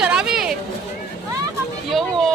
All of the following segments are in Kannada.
ಜರಾವಿ ಯವ್ವೋ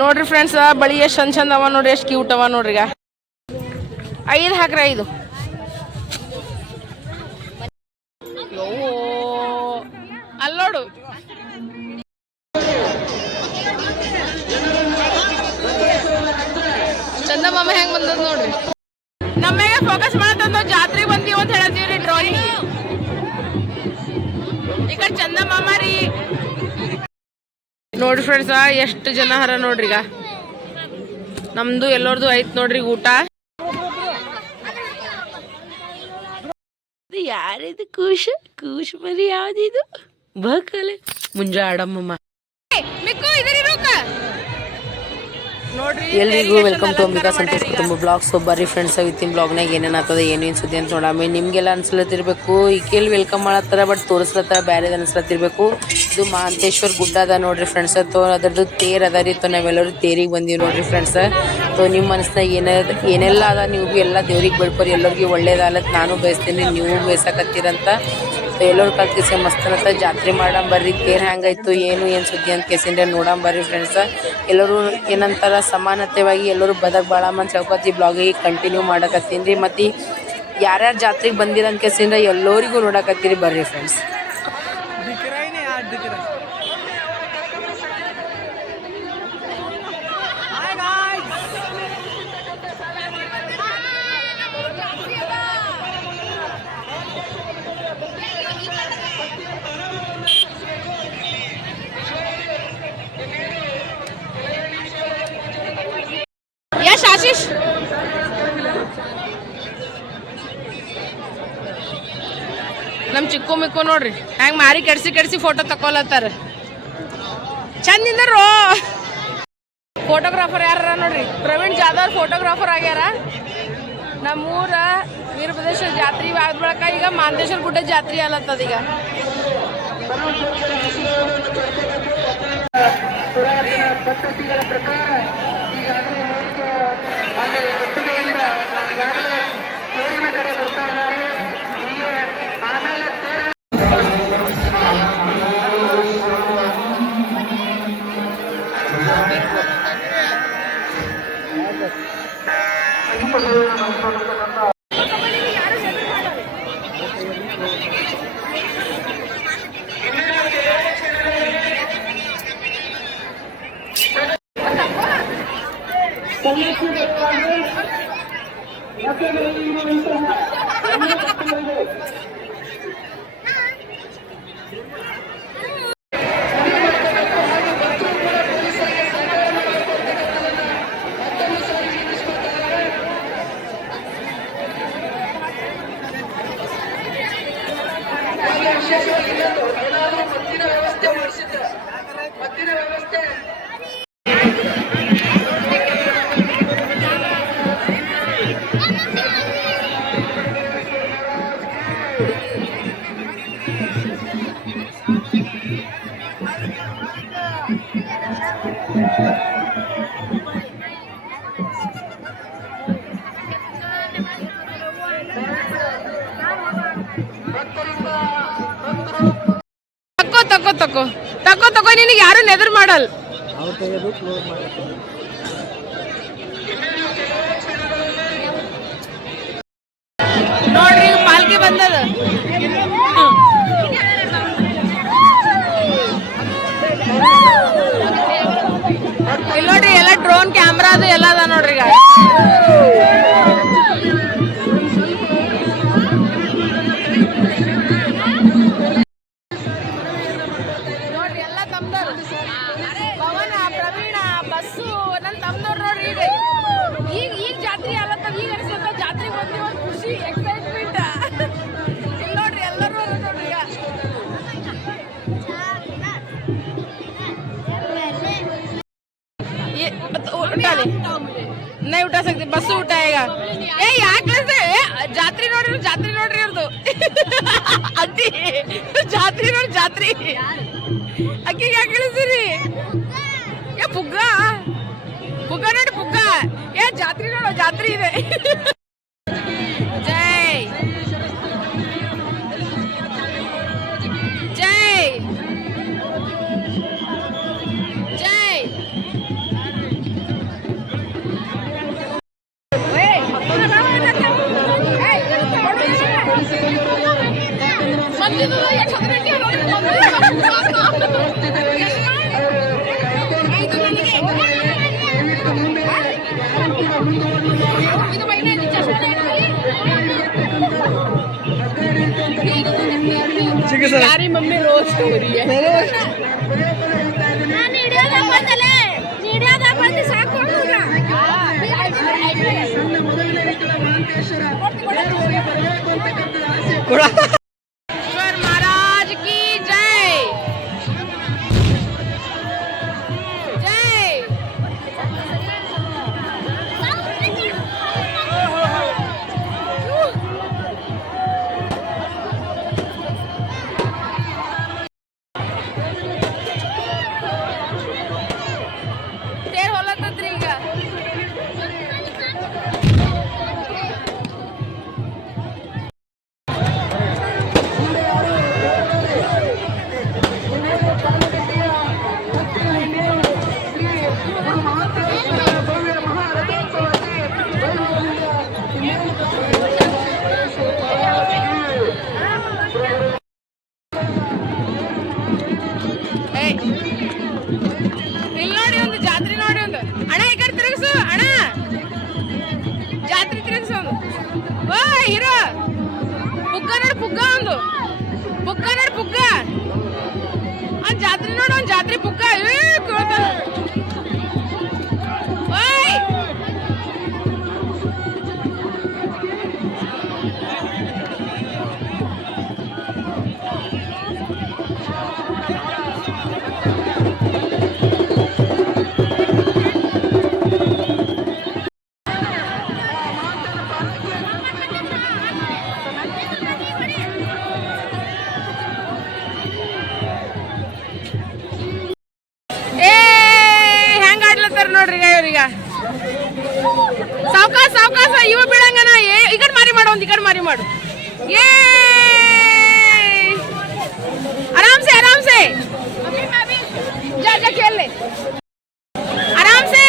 ನೋಡ್ರಿ ಫ್ರೆಂಡ್ಸ್ ಬಳಿ ಎಷ್ಟು ಚಂದ ಚಂದ ಅವ ನೋಡ್ರಿ, ಎಷ್ಟು ಕ್ಯೂಟ್ ಅವ ನೋಡ್ರಿ. ಈಗ 5 ಹಾಕ್ರಿ 5. ಯವ್ವೋ ಅಲ್ಲೋಡು ಚಂದ ಮಾಮ ಹೆಂಗ್ ಬಂದದ್ ನೋಡ್ರಿ. ನಮ್ಮಗೆ ಫೋಕಸ್ ಮಾಡತ್ತಂದು ಜಾತ್ರೆಗೆ ಬಂದೀವಿ ಅಂತ ಹೇಳತ್ತೀವ್ರಿ ಡ್ರಾಯಿಂಗ್. ಈ ಕಡೆ ಚಂದ ಮಾಮ ರೀ ನೋಡ್ರಿ ಫ್ರೆಂಡ್ಸ್ ಎಷ್ಟು ಜನ ಹರ ನೋಡ್ರಿ. ಈಗ ನಮ್ದು ಎಲ್ಲರದು ಐತ್ ನೋಡ್ರಿ ಊಟ. ಯಾರಿದು ಕೂಶ್ ಮರಿ ಯಾವ್ದಿದು ಬಕಲೆ ಮುಂಜಾ ಆಡಮ್ಮಮ್ಮ ಎಲ್ರಿಗೂ ವೆಲ್ಕಮ್ ಟು ಅಂಬಿಕಾ ಸಂತೋಷ್ ಕುಟುಂಬ ಬ್ಲಾಗ್ಸ್. ಬರ್ರಿ ಫ್ರೆಂಡ್ಸ್ ಇವತ್ತಿನ ಬ್ಲಾಗ್ನಾಗ ಏನೇನಾಗ್ತದೆ ಏನೇನು ಸುದ್ದಿ ಅಂತ ನೋಡಮ್ಮಿ. ನಿಮ್ಗೆಲ್ಲ ಅನ್ಸ್ಲತ್ತಿರ್ಬೇಕು ಈಕೆಲ್ಲಿ ವೆಲ್ಕಮ್ ಮಾಡತ್ತಾರ ಬಟ್ ತೋರಿಸ್ಲತ್ತಾರ ಬ್ಯಾರೇದು ಅನ್ಸ್ಲತ್ತಿರ್ಬೇಕು. ಇದು ಮಹಾಂತೇಶ್ವರ ಗುಡ್ಡ ಅದ ನೋಡ್ರಿ ಫ್ರೆಂಡ್ಸ್. ಅದ್ರದ್ದು ತೇರ್ ಅದ ರೀ. ನಾವೆಲ್ಲರೂ ತೇರಿಗೆ ಬಂದೀವಿ ನೋಡ್ರಿ ಫ್ರೆಂಡ್ಸ್. ನಿಮ್ಮ ಮನಸ್ಸಿನಾಗ ಏನೆಲ್ಲ ಅದ ನೀವು ಭೀ ಎಲ್ಲ ದೇವ್ರಿಗೆ ಬೇಡ್ಕೊರಿ, ಎಲ್ಲರಿಗೂ ಒಳ್ಳೇದಾಗಲತ್ ನಾನು ಬಯಸ್ತೀನಿ, ನೀವು ಬಯಸಕತ್ತೀರಂತ. ಎಲ್ಲರೂ ಕಲ್ತಿಸಿ ಮಸ್ತ್ ಅನತ್ತ. ಜಾತ್ರೆ ಮಾಡಂಬರ್ರಿ, ತೇರ್ ಹೆಂಗಾಯ್ತು ಏನು ಸುದ್ದಿ ಅಂತ ಕೇಸಿಂದ್ರೆ ನೋಡಂಬರ್ರಿ ಫ್ರೆಂಡ್ಸ್. ಎಲ್ಲರೂ ಏನಂತಾರ ಸಮಾನತೆವಾಗಿ ಎಲ್ಲರೂ ಬಾಳಮ್ಮ ಅಂತ ಹೇಳ್ಕೊತಿ ಬ್ಲಾಗಿಗೆ ಕಂಟಿನ್ಯೂ ಮಾಡಕತ್ತೀನಿ ರೀ. ಮತ್ತು ಯಾರ್ಯಾರು ಜಾತ್ರೆಗೆ ಬಂದಿರ ಅಂತ ಕೇಸಿಂದ್ರೆ ಎಲ್ಲರಿಗೂ ನೋಡಕತ್ತೀರಿ ಬರ್ರಿ ಫ್ರೆಂಡ್ಸ್. ಆಶೀಶ್ ನಮ್ ಚಿಕ್ಕು ಮಿಕ್ಕು ನೋಡ್ರಿ ಹೆಂಗ್ ಮಾರಿ ಕೆಡ್ಸಿ ಫೋಟೋ ತಕೊಲತ್ತಾರ. ಚಂದಿಂದರು ಫೋಟೋಗ್ರಾಫರ್ ಯಾರ ನೋಡ್ರಿ, ಪ್ರವೀಣ್ ಜಾಧವ್ ಫೋಟೋಗ್ರಾಫರ್ ಆಗ್ಯಾರ. ನಮ್ಮೂರ ವೀರಭದ್ರೇಶ್ವರ ಜಾತ್ರೆ ಆದ ಬಳಿಕ ಈಗ ಮಹಾಂತೇಶ್ವರ ಗುಡ್ಡ ಜಾತ್ರೆ ಅಲತ್ತದ. ಈಗ ಪದ್ಧತಿಗಳ ಪ್ರಕಾರ ತಗೋ ನಿನಗೆ ಯಾರು ನೆದರ್ ಮಾಡಲ್. ನೋಡ್ರಿ ಪಾಲ್ಕಿ ಬಂದದ. ಇಲ್ಲಿ ನೋಡ್ರಿ ಎಲ್ಲ ಡ್ರೋನ್ ಕ್ಯಾಮ್ರಾ ಅದು ಎಲ್ಲ ಅದ ನೋಡ್ರಿ. ಈಗ नहीं उठा सकते, बस उठाएगा. ए जात्री नोड्री इर्दु अद्दी जात्री नोड जात्री अक्की क्या कಳಿಸಿರಿ ए ಪುಗ್ಗ ನೋಡಿ ಪುಗ್ಗ ए ಜಾತ್ರಿ ನೋಡು ಜಾತ್ರಿ ಇದೆ. ಜೈ ಜೈ यारी मम्मी रोस्ट हो रही है महाराज की जय जय। तेर होला तत्रीगा ಜಾತ್ರೆ ನೋಡಿ ಒಂದು ಅಣ್ಣ ಈ ಕಡೆ ತಿರುಗಿಸು ಅಣ್ಣ ಜಾತ್ರೆ ತಿರುಗಿಸು ಒಂದು ಓ ಹೀರೋ ಪುಗ್ಗ ನೋಡು ಪುಗ್ಗ ಒಂದು ಪುಗ್ಗ ನೋಡು ಪುಗ್ಗ ಅವ್ನ್ ಜಾತ್ರೆ ನೋಡು ಅವ್ನ್ ಜಾತ್ರೆ ಪುಗ್ಗ ಓಯ್ ನೋಡ್ರಿ ಇವ್ರೀಗ ಸಾವಕಾಶ ಸಾವಕಾಶ ಇವ ಬೀಳಂಗನ ಈ ಕಡೆ ಮಾರಿ ಮಾಡು ಒಂದು ಈ ಕಡೆ ಮಾರಿ ಮಾಡು ಏ आराम से जा जा खेल ले आराम से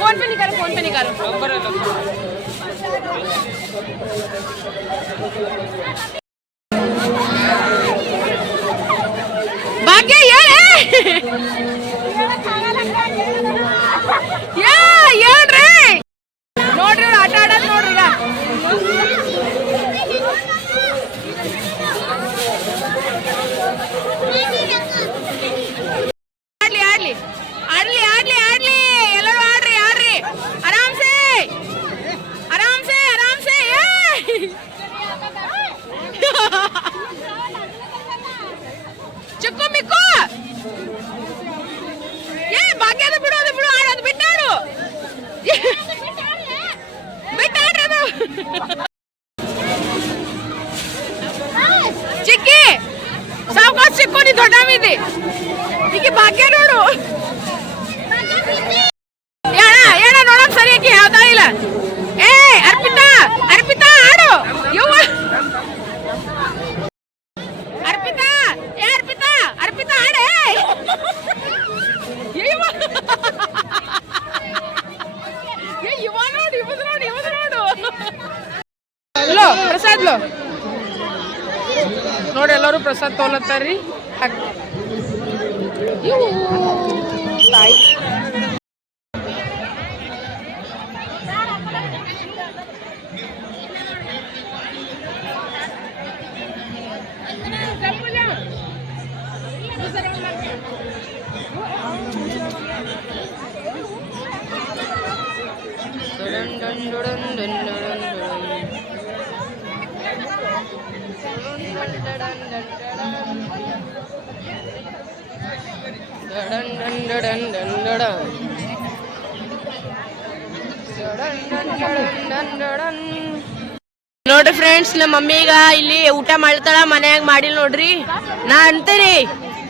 फोन पे निकालो भाग्य ಹೇಳ್ರಿ ನೋಡ್ರಿ ಆಟ ಆಡೋದು ನೋಡ್ರಿ ಈಗ ಆಡ್ಲಿ ಎಲ್ಲರೂ ಆಡ್ರಿ ಆರಾಮ್ಸೆ ಚಿಕ್ಕು ಮಿಕ್ಕು ಭಾಗ್ಯದ ಬಿಡು ಆಡೋದು ಬಿಟ್ಟಾಡು ಚಿಕ್ಕಿ ಸಾವಕಾಶ ಚಿಕ್ಕು ನೀ ದೊಡ್ಡ ಮಿದಿ ಈಗ ಭಾಗ್ಯ ನೋಡು ಏಣ ನೋಡಕ್ ಸರಿಯಾಗಿ ಹೇಳ್ತಾ ಇಲ್ಲ ಏ ಅರ್ಪಿತಾ ಆಡು ಇವ ಅರ್ಪಿತಾ ಆಡೆ ಇವ ನೋಡು ಲೋ ಪ್ರಸಾದ್ ಲೋ ನೋಡಿ ಎಲ್ಲರೂ ಪ್ರಸಾದ್ ತೋಲತ್ತಾರ್ರಿ ತಾಯಿ ನೋಡ್ರಿ ಫ್ರೆಂಡ್ಸ್, ನಮ್ಮ ಮಮ್ಮೀಗ ಇಲ್ಲಿ ಊಟ ಮಾಡ್ತಾಳ, ಮನ್ಯಾಗ ಮಾಡಿಲ್ ನೋಡ್ರಿ. ನಾ ಅಂತೀನಿ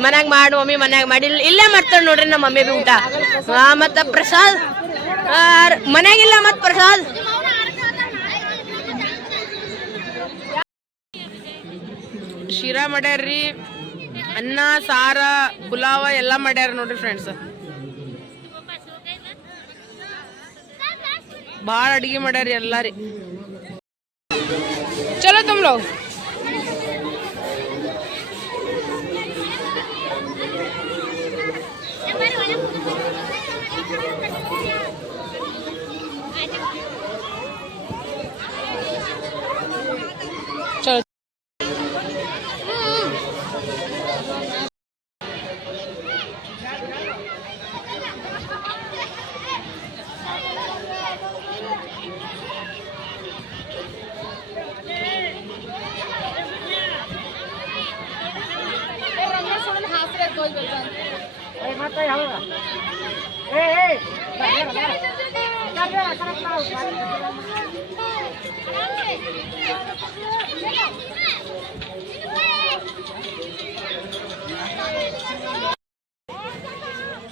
ಮನ್ಯಾಗ ಮಾಡು ಮಮ್ಮಿ, ಮನ್ಯಾಗ ಮಾಡಿಲ್ಲ, ಇಲ್ಲೇ ಮಾಡ್ತಾಳ ನೋಡ್ರಿ ನಮ್ಮ ಮಮ್ಮಿ ಬಿ ಊಟ. ಮತ್ತ ಪ್ರಸಾದ್ ಮನ್ಯಾಗಿಲ್ಲ, ಮತ್ ಪ್ರಸಾದ್ ಶಿರಾ ಮಾಡ್ಯಾರ್ರಿ, ಅನ್ನ ಸಾರ ಪುಲಾವ ಎಲ್ಲ ಮಾಡ್ಯಾರ ನೋಡ್ರಿ ಫ್ರೆಂಡ್ಸ್. ಭಾಳ ಅಡಿಗೆ ಮಾಡ್ಯಾರಿ ಎಲ್ಲಾರಿ. ಚಲೋ ತುಮ್ ಲೋಗ್ चलो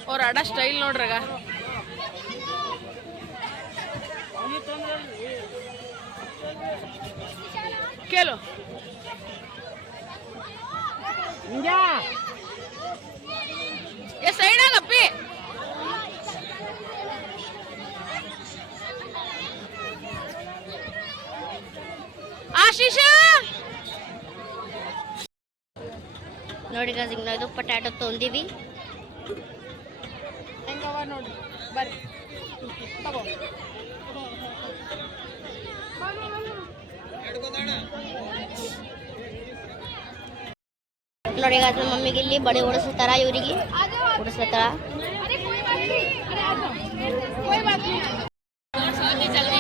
और आड़ा स्टाइल नोड्राಗ ಕೇಳು ये सैड ಆಗಪ್ಪಿ ಆಶೀಶ ನೋಡಿ ಗಾಯ್ಸ್ ಈಗ ನಾವು ಪಟಾಟೋ ತೊಂದಿವಿ ಹೆಂಗವ ನೋಡಿ ಬರ್ರಿ ತಗೋ ನೋಡಿ ಗಾಯ್ಸ್ ನಮ್ಮ ಮಮ್ಮಿಗೆ ಇಲ್ಲಿ ಬಳಿ ಓಡಿಸ್ತಾರ ಇವರಿಗೆ ಓಡಿಸ್ತಾರ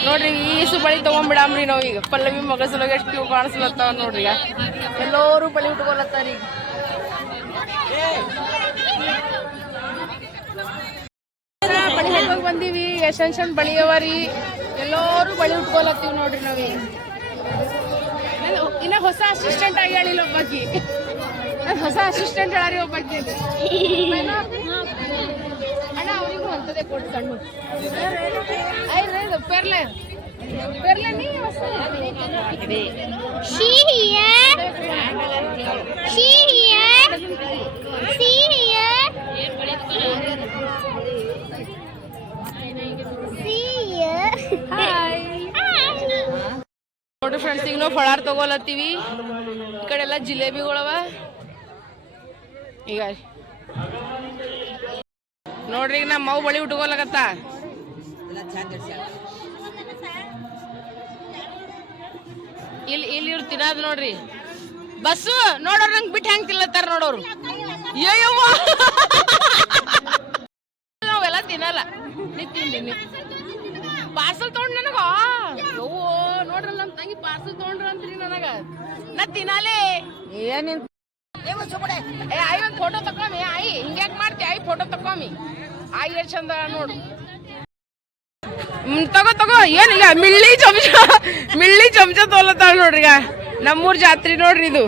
ನೋಡ್ರಿ ಈಸು ಬಳಿ ತಗೊಂಡ್ಬಿಡಾಮ್ರಿ ನಾವ್ ಈಗ ಪಲ್ಲವಿ ಮಗಳ ಸಲುವಾಗಿ ಎಷ್ಟು ಕ್ಯೂ ಕಾಣಿಸ್ಲತ್ತಾವ ನೋಡ್ರಿ ಈಗ ಎಲ್ಲರೂ ಬಳಿ ಉಟ್ಕೊಳತ್ತಾರ ಈಗ ಬಳಿ ಹಾಕೋಕ್ ಬಂದೀವಿ ಯಶಂಶನ್ ಬಳಿ ಅವರಿ ಎಲ್ಲರೂ ಬಳಿ ಉಟ್ಕೊಳತ್ತೀವಿ ನೋಡ್ರಿ ನಾವೀಗ ಇನ್ನ ಹೊಸ ಅಸಿಸ್ಟೆಂಟ್ ಆಗಿ ಹೇಳಿಲ್ಲ ಒಬ್ಬಾಕಿ ಹೊಸ ಅಸಿಸ್ಟೆಂಟ್ ಹೇಳಾರಿ ಒಬ್ಬಾಕಿ ಅಣ್ಣ ಅವರಿಗೂ ಅಂತದೇ ಕೊಟ್ಟು ಸಣ್ಣ ಪೆರ್ಲೆ ಪೆರ್ಲೆ ನೀ She here. She here. See here. See here. Hi ನೋಡ್ರಿ ಫ್ರೆಂಡ್ಸ್ ಈಗ ನಾವು ಫಳಾರ್ ತಗೊಳತ್ತೀವಿ ಈ ಕಡೆ ಎಲ್ಲ ಜಿಲೇಬಿಗಳವ ಈಗ ನೋಡ್ರಿ ಈಗ ನಮ್ಮ ಮೌ ಬಳಿ ಉಟ್ಕೊಳಕತ್ತ ಇಲ್ಲಿ ಇಲ್ಲಿ ಇವ್ರು ತಿನ್ನೋದು ನೋಡ್ರಿ ಬಸ್ಸು ನೋಡೋರು ನಂಗೆ ಬಿಟ್ಟು ಹೆಂಗ್ ತಿನ್ಲತ್ತಾರ ನೋಡೋರು ಅಯ್ಯವ್ವ ನಾವೆಲ್ಲ ತಿನ್ನಲ್ಲ ನೀ ತಿಂದಿ ಪಾರ್ಸಲ್ ತೊಗೊಂಡ್ ನನಗ ಓ ನೋಡ್ರಲ್ಲ ನಮ್ಮ ತಂಗಿ ಪಾರ್ಸಲ್ ತೊಗೊಂಡ್ರ ಅಂತ್ರಿ ನನಗ ನಾ ತಿನ್ನಲೇ ಏನೇನ್ ಏ ಆಯಿ ಒಂದು ಫೋಟೋ ತಕೊಮಿ ಆಯಿ ಹಿಂಗ್ಯಾಕ್ ಮಾಡ್ತಿ ಆಯಿ ಫೋಟೋ ತಕೊಮಿ ಆಯಿ ಎಷ್ಟು ಚಂದ ನೋಡು ತಗೋ ತಗೋ ಏನಿಲ್ಲ ಮಿಳ್ಳಿ ಚಮಚ ತೋಲತ್ತಾಳ ನೋಡ್ರಿ ಈಗ ನಮ್ಮೂರ್ ಜಾತ್ರೆ ನೋಡ್ರಿ ಇದು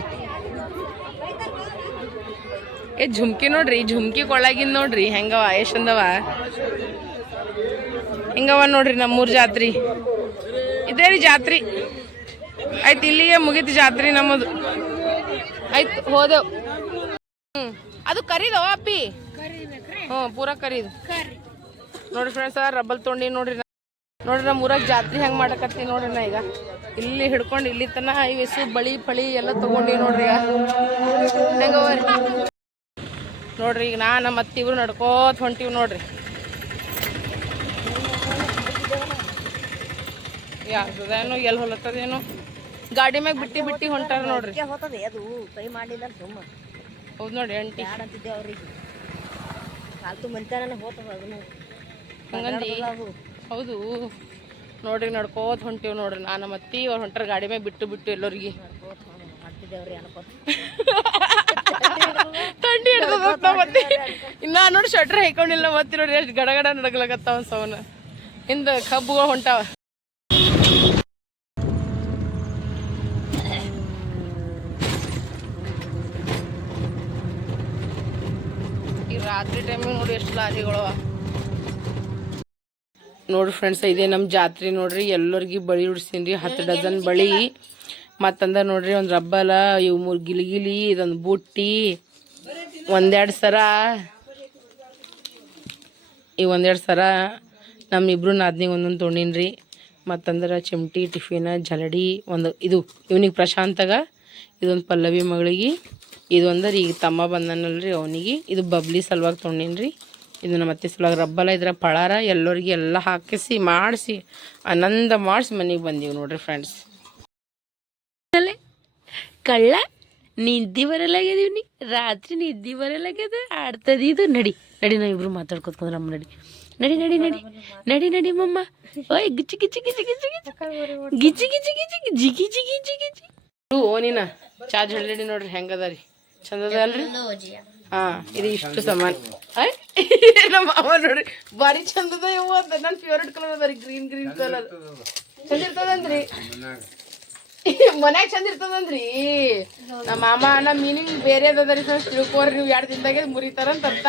ಏ ಝುಮ್ಕಿ ನೋಡ್ರಿ ಝುಮ್ಕಿ ಕೊಳ್ಳಾಗಿಂದ ನೋಡ್ರಿ ಹೆಂಗವ ಎಷ್ಟಂದವ ಹಿಂಗವ ನೋಡ್ರಿ ನಮ್ಮೂರ್ ಜಾತ್ರಿ ಇದೇ ರೀ ಜಾತ್ರಿ ಆಯ್ತು ಇಲ್ಲಿಗೆ ಮುಗೀತು ಜಾತ್ರಿ ನಮ್ಮದು ಆಯ್ತು ಹೋದೆವು ಅದು ಕರಿದವ ಅಪ್ಪಿ ಪೂರ ಕರಿದು ನೋಡ್ರಿ ಫ್ರೆಂಡ್ಸ್ ರಬ್ಬಲ್ ತೊಗೊಂಡಿ ನೋಡ್ರಿ ನಮ್ಮ ಊರಾಗ ಜಾತ್ರೆ ಹೆಂಗೆ ಮಾಡಕತ್ತಿ ನೋಡ್ರಿ ನಾ ಈಗ ಇಲ್ಲಿ ಹಿಡ್ಕೊಂಡು ಇಲ್ಲಿ ತನ ಇವೆಸು ಬಳಿ ಪಳಿ ಎಲ್ಲ ತೊಗೊಂಡಿ ನೋಡ್ರಿ ಈಗ ಹೆಂಗವ್ರಿ ನೋಡ್ರಿ ಈಗ ನಮ್ಮ ಅತ್ತಿ ಇವ್ರು ನಡ್ಕೋತ ಹೊಂಟಿವಿ ನೋಡ್ರಿ ಯಾವ್ದೇನು ಎಲ್ಲಿ ಹೊಲತ್ತದೇನು ಗಾಡಿ ಮ್ಯಾಗ ಬಿಟ್ಟಿ ಹೊಂಟಾರ ನೋಡ್ರಿ ಹೌದು ನೋಡಿ ಅಂಟಿ ಹಂಗಂದಿ ಹೌದು ನೋಡ್ರಿ ನಡ್ಕೋತ ಹೊಂಟಿವ್ ನೋಡ್ರಿ ನಮ್ಮ ಅತ್ತಿ ಅವ್ರು ಹೊಂಟಾರ ಗಾಡಿ ಮ್ಯಾಗ ಬಿಟ್ಟು ಎಲ್ಲರಿಗೆ ಥಂಡಿ ಹಿಡ್ದ ಮತ್ತೆ ಇನ್ನ ನೋಡಿ ಶಟ್ರ್ ಹಾಕೊಂಡಿಲ್ಲ ಮತ್ತೆ ನೋಡ್ರಿ ಎಷ್ಟು ಗಡಗಡ ನಡಗ್ಲಕತ್ತಾವ ಸವನ ಹಿಂದ ಕಬ್ಬುಗಳು ಹೊಂಟಾವ ಈ ರಾತ್ರಿ ಟೈಮಿಗೆ ನೋಡಿ ಎಷ್ಟು ಲಾರಿಗಳವ ನೋಡ್ರಿ ಫ್ರೆಂಡ್ಸ್ ಇದೇ ನಮ್ಮ ಜಾತ್ರೆ ನೋಡ್ರಿ ಎಲ್ಲರಿಗೆ ಬಳಿ ಉಡ್ಸೀನಿ 10 ಡಜನ್ ಬಳಿ ಮತ್ತಂದ ನೋಡ್ರಿ ಒಂದು ರಬ್ಬಲ ಇವು 3 ಗಿಲಿಗಿಲಿ ಇದೊಂದು ಬುಟ್ಟಿ ಒಂದೆರಡು ಸರ ಈ ಒಂದೆರಡು ಸರ ನಮ್ಮ ಇಬ್ರು ನಾದ್ನಿಗೆ ಒಂದೊಂದು ತೊಗೊಂಡಿನ್ರಿ ಮತ್ತಂದ್ರೆ ಚಿಮಟಿ ಟಿಫಿನ್ ಜಲಡಿ ಒಂದು ಇದು ಇವನಿಗೆ ಪ್ರಶಾಂತಾಗ ಇದೊಂದು ಪಲ್ಲವಿ ಮಗಳಿಗೆ ಇದು ಅಂದ್ರೆ ಈಗ ತಮ್ಮ ಬಂದನಲ್ರಿ ಅವನಿಗೆ ಇದು ಬಬ್ಲಿ ಸಲುವಾಗಿ ತೊಗೊಂಡೇನ್ರಿ ಇದು ನಮ್ಮ ಅತ್ತೆ ಸಲುವಾಗಿ ರಬ್ಬಲ ಇದ್ರ ಪಳಾರ ಎಲ್ಲರಿಗೆ ಎಲ್ಲ ಹಾಕಿಸಿ ಮಾಡಿಸಿ ಆನಂದ ಮಾಡಿಸಿ ಮನೆಗೆ ಬಂದೀವಿ ನೋಡ್ರಿ ಫ್ರೆಂಡ್ಸ್. ಕಳ್ಳ ನಿದ್ದೆ ಬರಲಾಗ್ಯದೀವಿ ನೀ ರಾತ್ರಿ ನಿದ್ದೆ ಬರಲಾಗ್ಯದ ಆಡ್ತದ ಇದು ನಡಿ ನಡಿ ನಾವು ಇಬ್ರು ಮಾತಾಡ್ಕೊತ್ಕೊಂಡ್ರಮ್ಮ ನಡಿ ನಡಿ ನಡಿ ನಡಿ ನಡಿ ನಡಿ ಮಮ್ಮ ಓಯ್ ಗಿಚ್ಚಿ ಗಿಚ್ಚಿ ಗಿಚ್ಚಿ ಗಿಚ್ಚಿ ಗಿಚ್ಚಿ ಗಿಚ್ಚಿ ಗಿಚ್ಚಿ ಗಿಚ್ಚಿ ಜಿಗಿ ಜಿಗಿ ಜಿಗಿ ಜಿಗಿ ಓ ನೀನ ಚಾ ಜಲ್ಡಿ ನೋಡ್ರಿ ಹೆಂಗದ ರೀ ಚಂದದ ಅಲ್ರಿ ಹಾಂ ಇದು ಇಷ್ಟು ಸಮಾನ ಆಯ್ ನಮ್ಮ ಮಾವ ನೋಡ್ರಿ ಭಾರಿ ಚಂದದ ಇವು ಅಂತ ನನ್ನ ಫೇವ್ರೆಟ್ ಕಲರ್ ಅದ ರೀ ಗ್ರೀನ್ ಕಲರ್ ಚಂದ ಇರ್ತದಂದ್ರಿ ಮನ್ಯಾಗ ಚಂದ ಇರ್ತದಂದ್ರಿ ನಮ್ಮ ಮಾಮ ನಮ್ಮ ಮೀನಿಂಗ್ ಬೇರೆ ಅದ ರೀ ಫ್ರೆಂಡ್ಸ್ ತಿಳ್ಕೋರಿ ನೀವು 2 ದಿನದಾಗೆ ಮುರಿತಾರಂತ ಅರ್ಥ